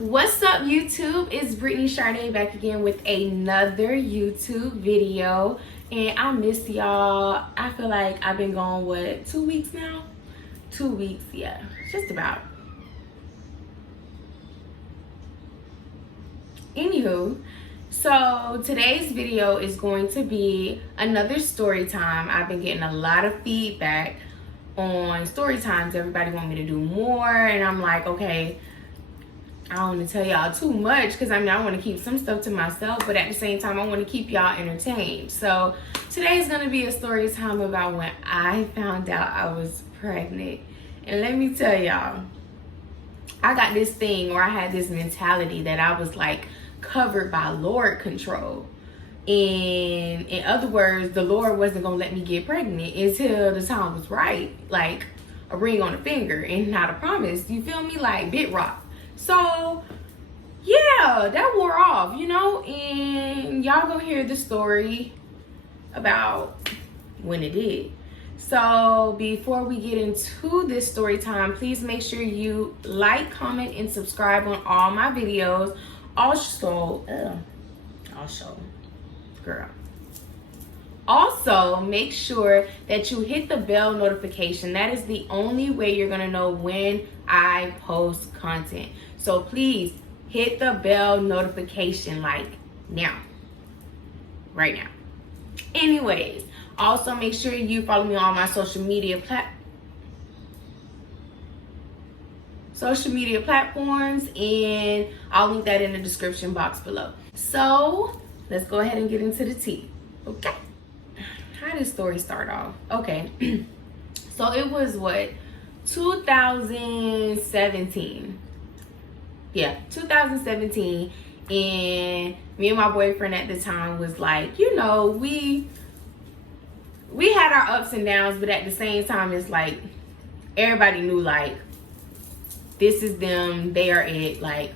What's up, YouTube? It's Brittany Charnay back again with another YouTube video, and I miss y'all. I feel like I've been gone, what, 2 weeks now? 2 weeks, yeah, just about. Anywho, so today's video is going to be another story time. I've been getting a lot of feedback on story times. Everybody want me to do more, and I'm like, okay, I don't want to tell y'all too much because I want to keep some stuff to myself, but at the same time I want to keep y'all entertained. So today is going to be a story time about when I found out I was pregnant. And let me tell y'all, I got this thing, or I had this mentality that I was like covered by Lord control. And in other words, the Lord wasn't going to let me get pregnant until the time was right, like a ring on a finger and not a promise. You feel me? Like bit rock. So yeah, that wore off, you know, and y'all gonna hear the story about when it did. So before we get into this story time, please make sure you like, comment, and subscribe on all my videos. Also, make sure that you hit the bell notification. That is the only way you're gonna know when I post content. So please hit the bell notification like now, right now. Anyways, also make sure you follow me on my social media platforms, and I'll link that in the description box below. So let's go ahead and get into the tea. Okay, how did this story start off? Okay, so it was what, 2017. Yeah, 2017, and me and my boyfriend at the time was like, you know, we had our ups and downs, but at the same time, it's like everybody knew, like, this is them, they are it. Like,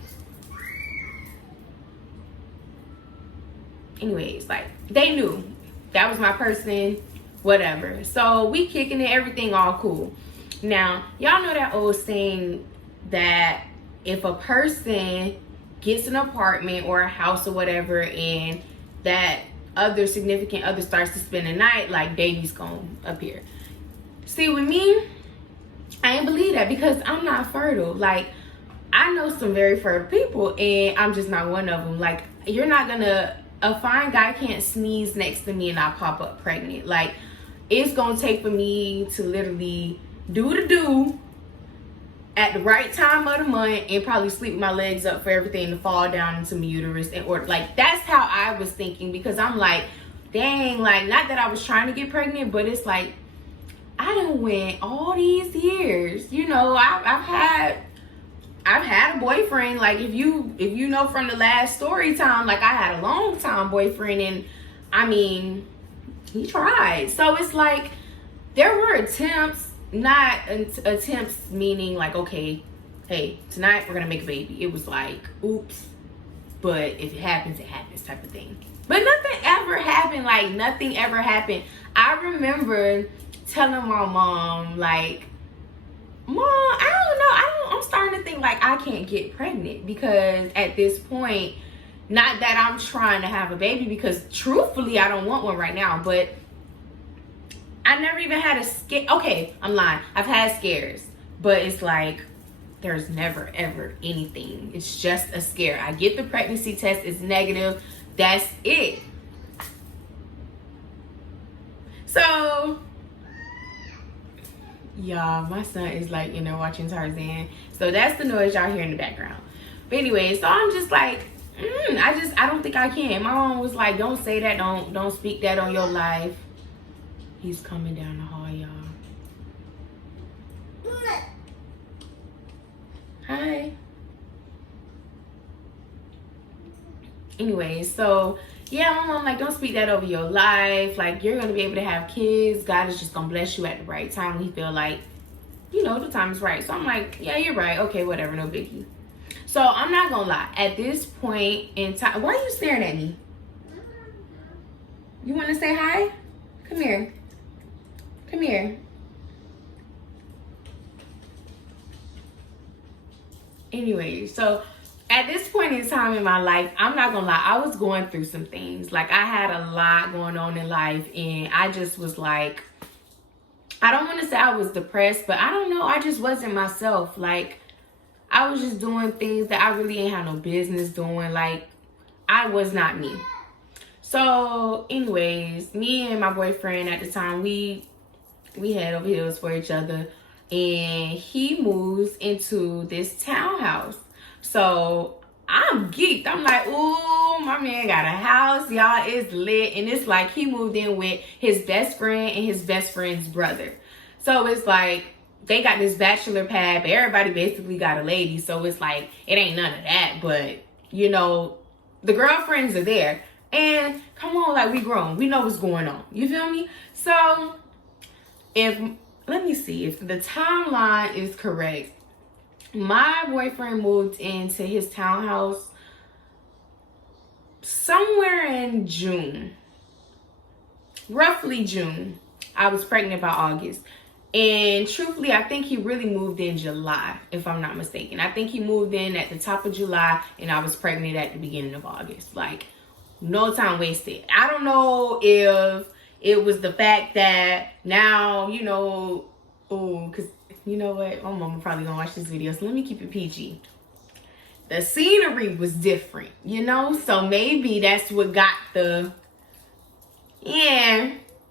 anyways, like, they knew that was my person, whatever. So we kicking it, everything all cool. Now, y'all know that old saying that if a person gets an apartment or a house or whatever, and that other significant other starts to spend the night, like, baby's gonna appear. See, with me, I ain't believe that because I'm not fertile. Like, I know some very fertile people, and I'm just not one of them. Like, you're not gonna, a fine guy can't sneeze next to me and I pop up pregnant. Like, it's gonna take for me to literally do the do at the right time of the month and probably sleep my legs up for everything to fall down into my uterus. And or like, that's how I was thinking, because I'm like, dang, like, not that I was trying to get pregnant, but it's like, I done went all these years, you know. I've had a boyfriend. Like, if you know from the last story time, like, I had a long time boyfriend, and I mean, he tried. So it's like, there were attempts. Not attempts meaning like, okay, hey, tonight we're gonna make a baby. It was like, oops, but if it happens, it happens type of thing. But nothing ever happened. Like, nothing ever happened. I remember telling my mom, like, Mom, I don't know. I'm starting to think like I can't get pregnant, because at this point, not that I'm trying to have a baby, because truthfully, I don't want one right now, but I never even had a scare. Okay, I'm lying. I've had scares, but it's like, there's never ever anything. It's just a scare. I get the pregnancy test, it's negative. That's it. So, y'all, my son is like, you know, watching Tarzan. So that's the noise y'all hear in the background. But anyway, so I'm just like, I don't think I can. My mom was like, don't say that. Don't speak that on your life. He's coming down the hall, y'all. Hi. Anyway, so yeah, my mom like, don't speak that over your life. Like, you're gonna be able to have kids. God is just gonna bless you at the right time when he feel like, you know, the time is right. So I'm like, yeah, you're right. Okay, whatever, no biggie. So I'm not gonna lie. At this point in time, why are you staring at me? You wanna say hi? Come here. Come here. Anyway, so at at this point in time in my life, I'm not gonna lie, I was going through some things. Like, I had a lot going on in life, and I just was like, I don't want to say I was depressed, but I don't know, I just wasn't myself. Like, I was just doing things that I really ain't had no business doing. Like, I was not me. So anyways, me and my boyfriend at the time, we head over heels for each other, and he moves into this townhouse. So I'm geeked. I'm like, ooh, my man got a house, y'all. It's lit. And it's like he moved in with his best friend and his best friend's brother. So it's like they got this bachelor pad, but everybody basically got a lady. So it's like it ain't none of that. But, you know, the girlfriends are there. And come on, like, we grown. We know what's going on. You feel me? So let me see if the timeline is correct. My boyfriend moved into his townhouse somewhere in June. Roughly June. I was pregnant by August. And truthfully, I think he really moved in July, if I'm not mistaken. I think he moved in at the top of July, and I was pregnant at the beginning of August. Like, no time wasted. I don't know if it was the fact that now, you know, because you know what? My mama probably gonna watch this video, so let me keep it PG. The scenery was different, you know? So maybe that's what got the,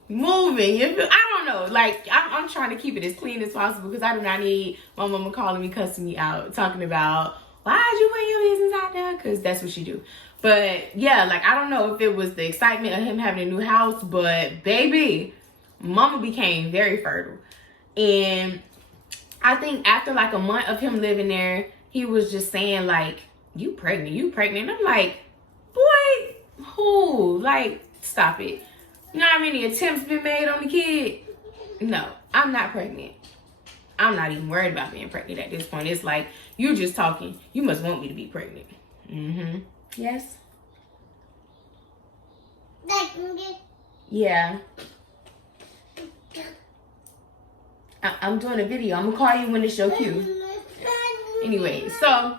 moving. I don't know. Like, I'm trying to keep it as clean as possible because I do not need my mama calling me, cussing me out, talking about, why'd you put your business out there? Because that's what she do. But yeah, like, I don't know if it was the excitement of him having a new house, but baby, mama became very fertile. And I think after like a month of him living there, he was just saying like, you pregnant. And I'm like, boy, who? Like, stop it. You know how many attempts been made on the kid? No, I'm not pregnant. I'm not even worried about being pregnant at this point. It's like, you're just talking. You must want me to be pregnant. Mm-hmm. Yes? Yeah. I'm doing a video. I'm gonna call you when it's your cue. Anyway, so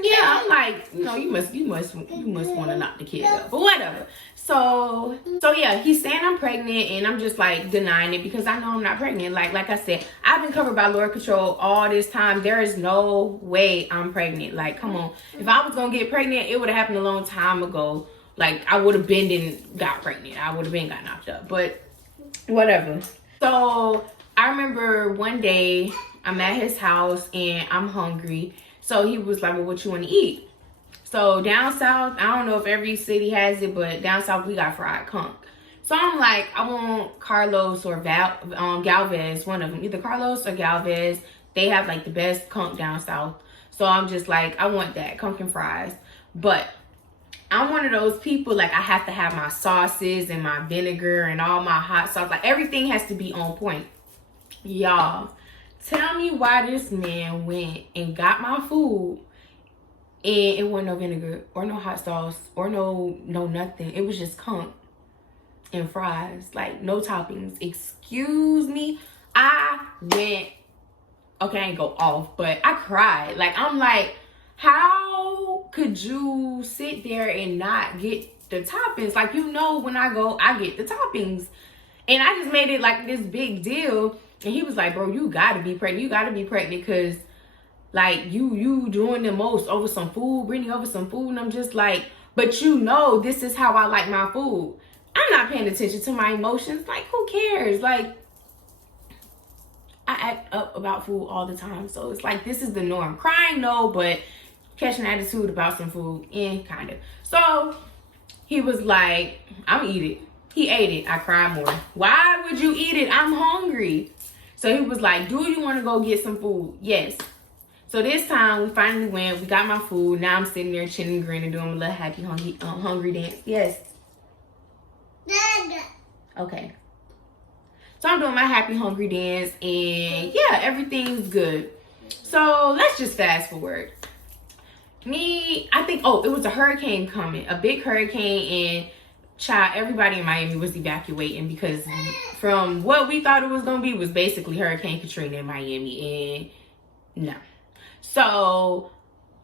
yeah, I'm like, you know, you must want to knock the kid up, but whatever. So yeah, he's saying I'm pregnant, and I'm just like denying it because I know I'm not pregnant. Like I said, I've been covered by Lord Control all this time. There is no way I'm pregnant. Like, come on. If I was gonna get pregnant, it would have happened a long time ago. Like, I would have been and got pregnant. I would have been got knocked up, but whatever. So I remember one day I'm at his house and I'm hungry. So he was like, well, what you want to eat? So down south, I don't know if every city has it, but down south we got fried conch. So I'm like, I want Carlos or Galvez, one of them, either Carlos or Galvez. They have like the best conch down south. So I'm just like, I want that, conch and fries. But I'm one of those people, like, I have to have my sauces and my vinegar and all my hot sauce. Like, everything has to be on point. Y'all, tell me why this man went and got my food and it wasn't no vinegar or no hot sauce or no nothing. It was just conch and fries, like no toppings. Excuse me. I went, okay, I ain't go off, but I cried. Like, I'm like, how could you sit there and not get the toppings? Like, you know, when I go, I get the toppings. And I just made it like this big deal. And he was like, bro, you gotta be pregnant. You gotta be pregnant because, like, you doing the most over some food, bringing over some food. And I'm just like, but you know, this is how I like my food. I'm not paying attention to my emotions. Like, who cares? Like, I act up about food all the time. So it's like, this is the norm. Crying, no, but catching an attitude about some food, kind of. So he was like, I'm eat it. He ate it. I cried more. Why would you eat it? I'm hungry. So he was like, do you want to go get some food? Yes. So this time we finally went. We got my food. Now I'm sitting there chinning and grinning, doing a little happy hungry dance. Yes. Okay. So I'm doing my happy hungry dance, and yeah, everything's good. So let's just fast forward. I think, it was a hurricane coming, a big hurricane, and child, everybody in Miami was evacuating because from what we thought it was going to be was basically Hurricane Katrina in Miami, and no. So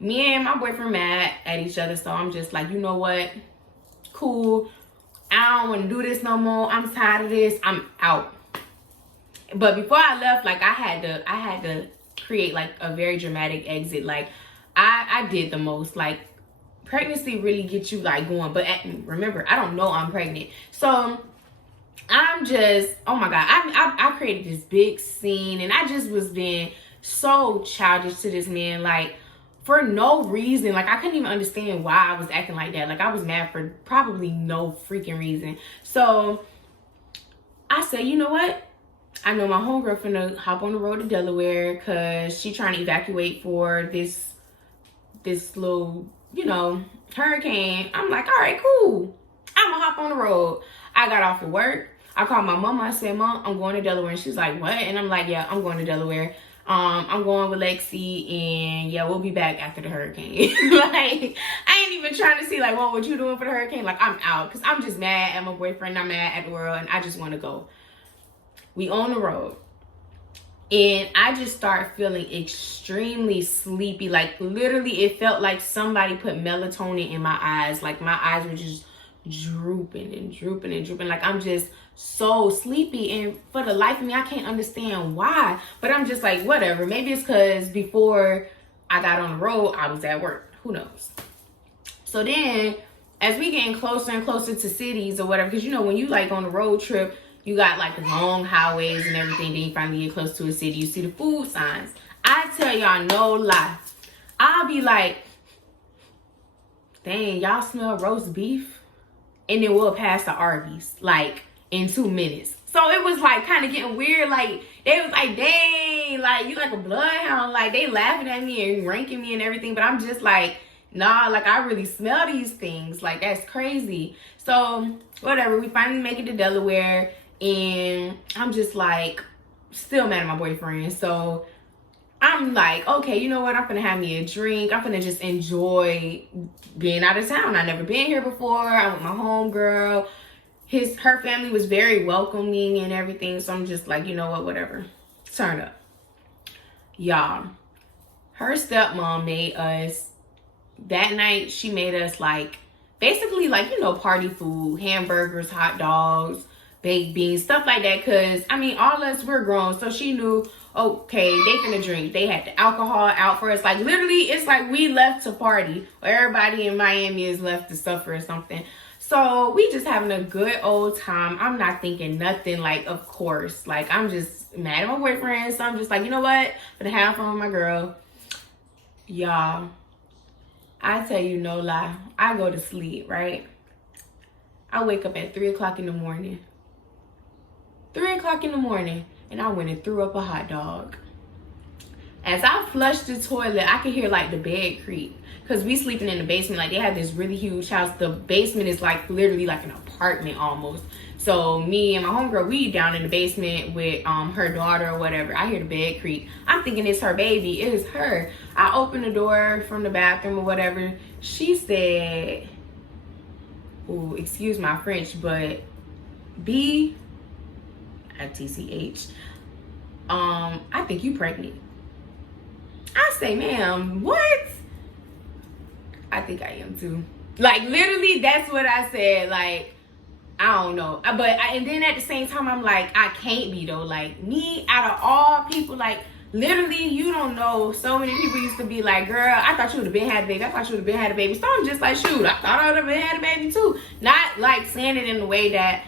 me and my boyfriend mad at each other. So I'm just like, you know what? Cool. I don't want to do this no more. I'm tired of this. I'm out. But before I left, like, I had to create like a very dramatic exit. Like, I did the most. Like, pregnancy really gets you like going. But remember, I don't know I'm pregnant. So I'm just, oh my God, I created this big scene, and I just was being so childish to this man, like, for no reason. Like, I couldn't even understand why I was acting like that. Like, I was mad for probably no freaking reason. So I said, you know what? I know my homegirl finna hop on the road to Delaware because she trying to evacuate for this little, you know, hurricane. I'm like, all right, cool. I'm gonna hop on the road. I got off of work. I called my mom. I said, Mom, I'm going to Delaware. And she's like, what? And I'm like, yeah, I'm going to Delaware. I'm going with Lexi, and yeah, we'll be back after the hurricane. Like, I ain't even trying to see like, what you doing for the hurricane? Like, I'm out because I'm just mad at my boyfriend. I'm mad at the world, and I just want to go. We on the road, and I just start feeling extremely sleepy. Like, literally, it felt like somebody put melatonin in my eyes. Like, my eyes were just drooping and drooping and drooping. Like, I'm just so sleepy, and for the life of me, I can't understand why. But I'm just like, whatever. Maybe it's because before I got on the road, I was at work. Who knows? So then, as we getting closer and closer to cities or whatever, because you know, when you like on a road trip, you got like long highways and everything. Then you finally get close to a city, you see the food signs. I tell y'all, no lie, I'll be like, dang, y'all smell roast beef? And then we'll pass the Arby's like in 2 minutes. So it was like kind of getting weird. Like, they was like, dang, like, you like a bloodhound. Like, they laughing at me and ranking me and everything. But I'm just like, nah, like, I really smell these things. Like, that's crazy. So whatever, we finally make it to Delaware, and I'm just like still mad at my boyfriend. So I'm like, okay, you know what? I'm gonna have me a drink. I'm gonna just enjoy being out of town. I've never been here before. I'm with my homegirl. Her family was very welcoming and everything. So I'm just like, you know what? Whatever. Turn up. Y'all, her stepmom made us, that night, she made us like, basically like, you know, party food, hamburgers, hot dogs, baked beans, stuff like that. Cause I mean, all of us were grown. So she knew, okay, they finna drink. They had the alcohol out for us. Like, literally, it's like we left to party. Or everybody in Miami is left to suffer or something. So we just having a good old time. I'm not thinking nothing, like, of course. Like, I'm just mad at my boyfriend. So I'm just like, you know what? I'm gonna have fun with my girl. Y'all, I tell you no lie. I go to sleep, right? I wake up at 3 o'clock in the morning. 3 o'clock in the morning. And I went and threw up a hot dog. As I flushed the toilet, I could hear like the bed creak. Because we sleeping in the basement. Like, they had this really huge house. The basement is like literally like an apartment almost. So me and my homegirl, we down in the basement with her daughter or whatever. I hear the bed creak. I'm thinking it's her baby. It is her. I open the door from the bathroom or whatever. She said, oh, excuse my French, but B at TCH. I think you pregnant. I say, ma'am, what? I think I am too. Like, literally, that's what I said. Like, I don't know. And then at the same time, I'm like, I can't be though. Like, me, out of all people, like, literally, you don't know. So many people used to be like, girl, I thought you would have been had a baby. I thought you would have been had a baby. So I'm just like, shoot, I thought I would have been had a baby too. Not like saying it in the way that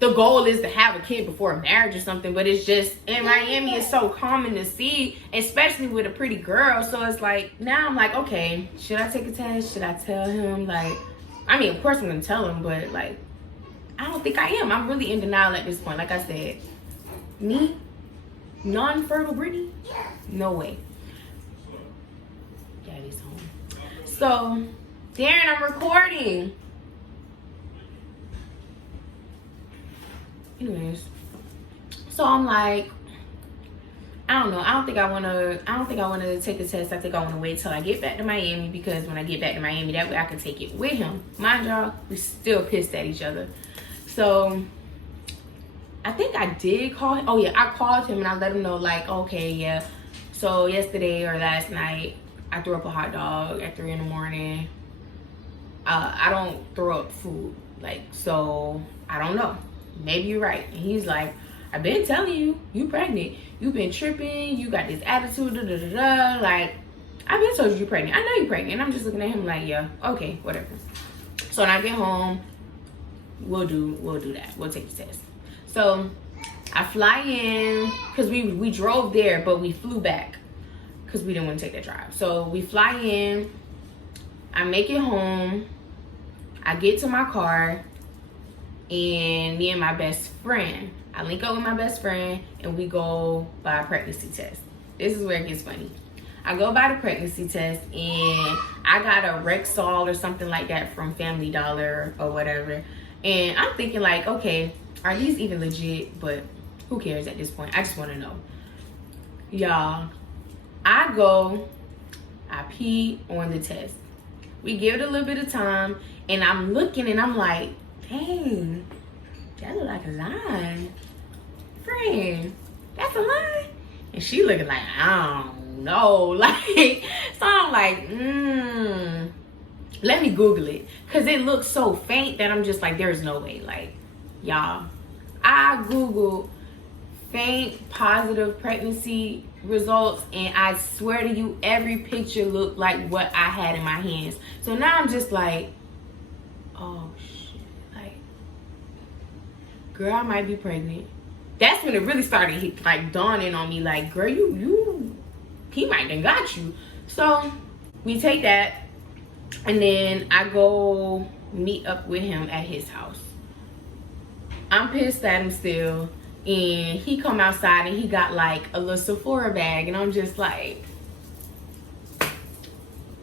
the goal is to have a kid before marriage or something, but it's just, in Miami, it's so common to see, especially with a pretty girl. So it's like, now I'm like, okay, should I take a test? Should I tell him? Like, I mean, of course I'm gonna tell him, but like, I don't think I am. I'm really in denial at this point. Like I said, me, non-fertile Brittany, no way. Daddy's home. So, Darren, I'm recording. Anyways, so I'm like, I don't know. I don't think I want to take a test. I think I want to wait till I get back to Miami, because when I get back to Miami, that way I can take it with him. Mind y'all, we still pissed at each other. So I think I did call him. Oh yeah, I called him and I let him know, like, okay, yeah. So yesterday or last night, I threw up a hot dog at 3 in the morning. I don't throw up food. Like, so I don't know. Maybe you're right. And he's like, I've been telling you, you pregnant. You've been tripping. You got this attitude. Da, da, da, da. Like, I've been told you you're pregnant. I know you're pregnant. And I'm just looking at him like, yeah, okay, whatever. So when I get home, we'll do that. We'll take the test. So I fly in, because we drove there, but we flew back because we didn't want to take that drive. So we fly in, I make it home, I get to my car, and me and my best friend, I link up with my best friend, and we go buy a pregnancy test. This is where it gets funny. I go buy the pregnancy test, and I got a Rexall or something like that from Family Dollar or whatever. And I'm thinking like, okay, are these even legit? But who cares at this point? I just want to know. Y'all, I pee on the test. We give it a little bit of time, and I'm looking, and I'm like, dang, that look like a line. Friend, that's a line? And she looking like, I don't know. Like, so I'm like, let me Google it. Because it looks so faint that I'm just like, there's no way. Like, y'all, I Googled faint positive pregnancy results, and I swear to you, every picture looked like what I had in my hands. So now I'm just like, oh shit, like, girl, I might be pregnant. That's when it really started like dawning on me, like, girl, he might have got you. So we take that, and then I go meet up with him at his house. I'm pissed at him still. And he come outside, and he got like a little Sephora bag, and I'm just like,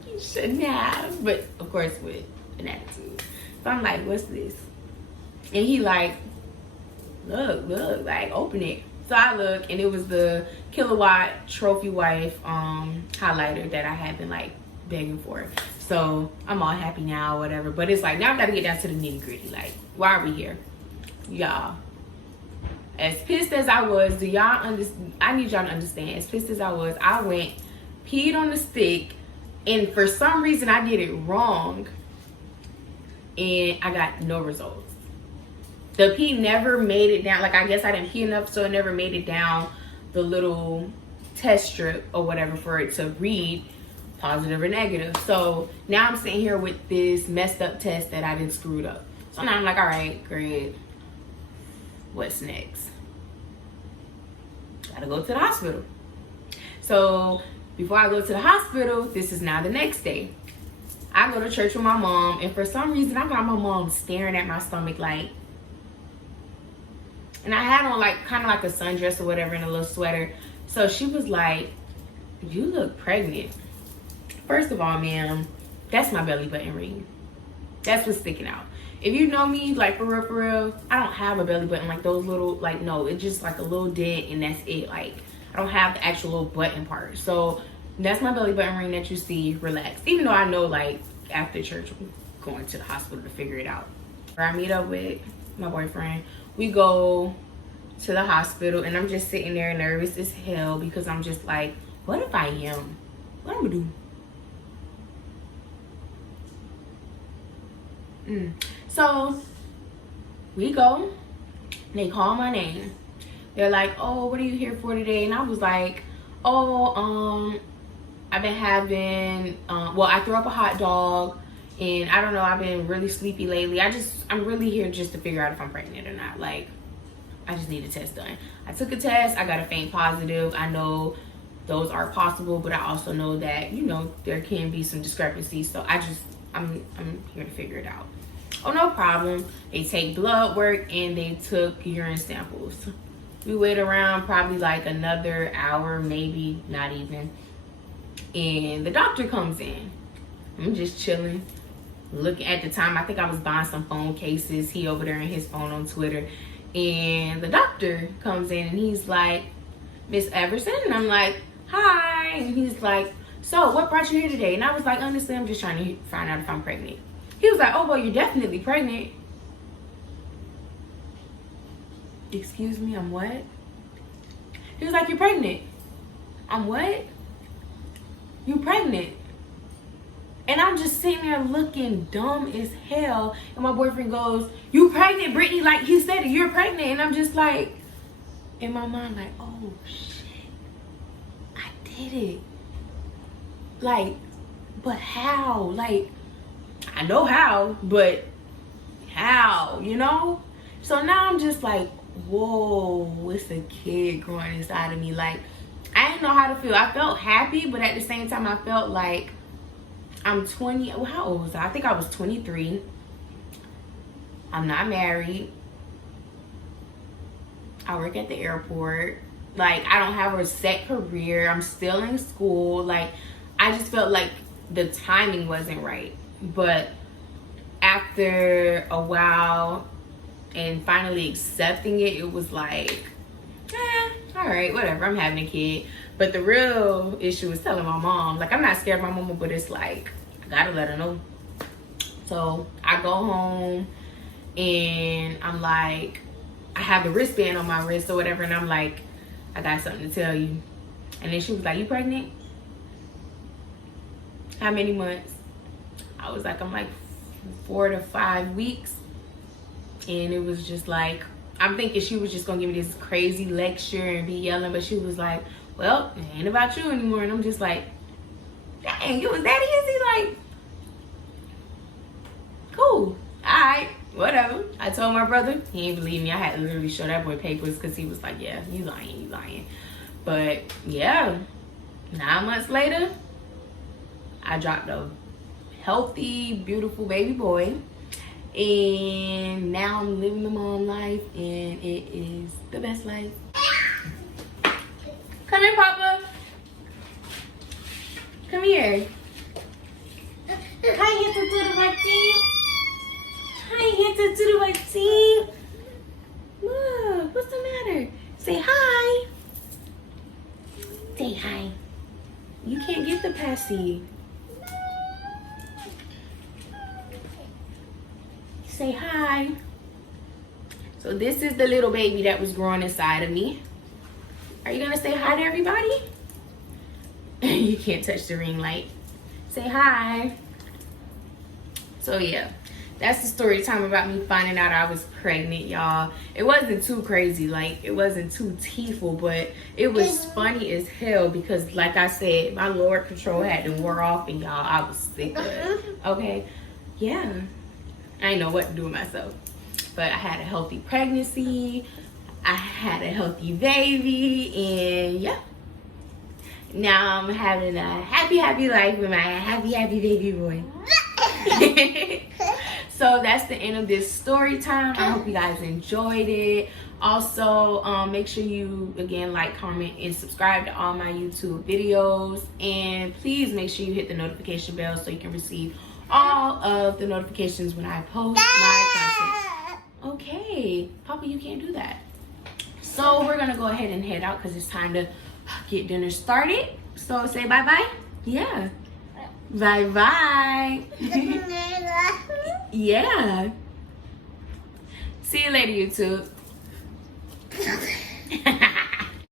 you shouldn't have. But of course with an attitude. So I'm like, what's this? And he like, look, like, open it. So I look, and it was the Kilowatt Trophy Wife highlighter that I had been like begging for. So I'm all happy now, whatever. But it's like, now I gotta get down to the nitty gritty. Like, why are we here? Y'all, as pissed as I was, I need y'all to understand, as pissed as I was, I went, peed on the stick, and for some reason I did it wrong, and I got no results. The pee never made it down. Like, I guess I didn't pee enough, so it never made it down the little test strip or whatever for it to read positive or negative. So now I'm sitting here with this messed up test that I didn't screwed up. So now I'm like, all right, great. What's next? Gotta go to the hospital. So before I go to the hospital, this is now the next day. I go to church with my mom, and for some reason I got my mom staring at my stomach like, and I had on like kind of like a sundress or whatever and a little sweater. So she was like, you look pregnant. First of all, ma'am, that's my belly button ring. That's what's sticking out. If you know me, like, for real, I don't have a belly button, like those little, like, no, it's just like a little dent, and that's it. Like, I don't have the actual little button part. So that's my belly button ring that you see. Relax. Even though I know, like, after church, I'm going to the hospital to figure it out. I meet up with my boyfriend. We go to the hospital, and I'm just sitting there nervous as hell because I'm just like, what if I am? What am I gonna do? So we go, they call my name. They're like, oh, what are you here for today? And I was like, oh, I've been having, well, I threw up a hot dog, and I don't know, I've been really sleepy lately. I'm really here just to figure out if I'm pregnant or not. Like, I just need a test done. I took a test, I got a faint positive. I know those are possible, but I also know that, you know, there can be some discrepancies. So I'm here to figure it out. Oh, no problem. They take blood work, and they took urine samples. We wait around probably like another hour, maybe not even. And the doctor comes in. I'm just chilling. Look, at the time, I think I was buying some phone cases. He over there in his phone on Twitter. And the doctor comes in, and he's like, Miss Everson? And I'm like, hi. And he's like, so what brought you here today? And I was like, honestly, I'm just trying to find out if I'm pregnant. He was like, oh, well, you're definitely pregnant. Excuse me, I'm what? He was like, you're pregnant. I'm what? you pregnant. And I'm just sitting there looking dumb as hell. And my boyfriend goes, you pregnant, Brittany? Like, he said it, you're pregnant. And I'm just like, in my mind, like, oh, shit. I did it. Like, but how? Like, I know how, but how, you know? So now I'm just like, whoa, it's a kid growing inside of me. Like, I didn't know how to feel. I felt happy, but at the same time, I felt like I'm 20. Well, how old was I? I think I was 23. I'm not married. I work at the airport. Like, I don't have a set career. I'm still in school. Like, I just felt like the timing wasn't right. But after a while and finally accepting it, it was like, all right, whatever, I'm having a kid. But the real issue is telling my mom. Like, I'm not scared of my mama, but it's like, I gotta let her know. So I go home and I'm like, I have the wristband on my wrist or whatever, and I'm like, I got something to tell you. And then she was like, you pregnant? How many months? I was like, I'm like 4 to 5 weeks. And it was just like, I'm thinking she was just gonna give me this crazy lecture and be yelling, but she was like, well, it ain't about you anymore. And I'm just like, dang, it was that easy? Like, cool, all right, whatever. I told my brother, he didn't believe me. I had to literally show that boy papers because he was like, yeah, you lying. But yeah, 9 months later, I dropped a healthy, beautiful baby boy. And now I'm living the mom life, and it is the best life. Come here, Papa. Come here. Hi, here to do the vaccine. Hi, here to do the vaccine. Look, what's the matter? Say hi. Say hi. You can't get the passy. Say hi. So this is the little baby that was growing inside of me. Are you gonna say hi to everybody? You can't touch the ring light. Say hi. So yeah, that's the story time about me finding out I was pregnant, y'all. It wasn't too crazy, like it wasn't too tearful, but it was funny as hell because, like I said, my Lord control had to wore off, and y'all, I was sick of it. Okay, yeah. I didn't know what to do with myself. But I had a healthy pregnancy. I had a healthy baby. And yeah. Now I'm having a happy, happy life with my happy, happy baby boy. So that's the end of this story time. I hope you guys enjoyed it. Also, make sure you, again, like, comment, and subscribe to all my YouTube videos. And please make sure you hit the notification bell so you can receive all of the notifications when I post my content. Okay, Papa, you can't do that. So we're gonna go ahead and head out because it's time to get dinner started. So say bye-bye. Yeah. Bye-bye. Yeah. See you later, YouTube.